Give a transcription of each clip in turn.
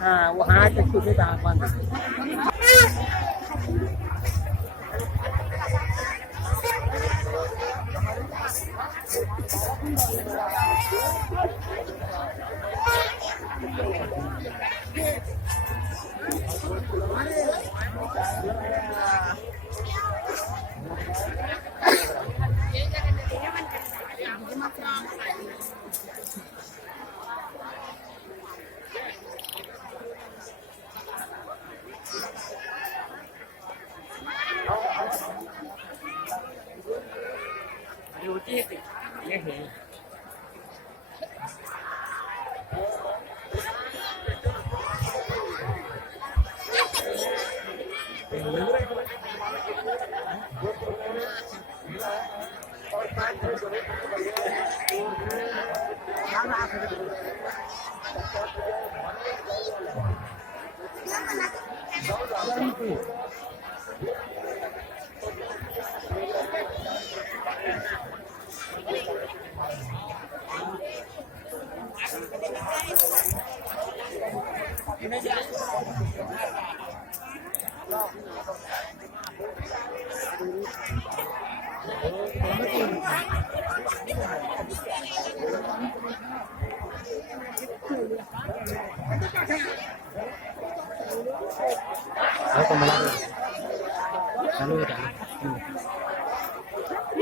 हाँ वो हाथ से छूटे तो आँख बंद। ये है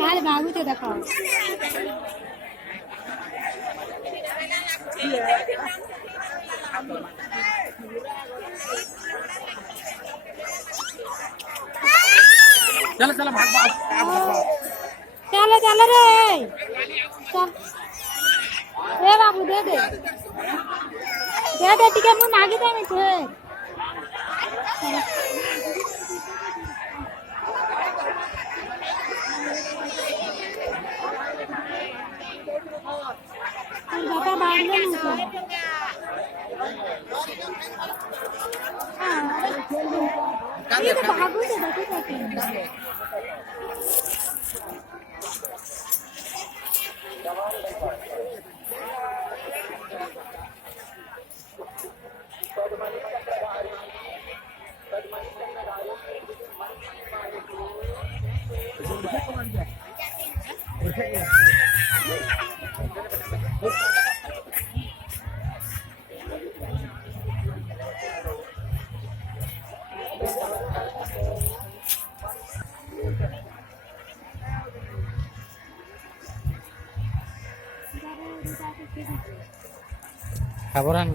यार बाबू तो देखो चलो चलो भाग भाग चलो चलो रे चल ए बाबू दे टिके मुझे मांगी दे मुझे बाबा बांध ले मुझे ये तो बाबू से देखो कैसे kabaran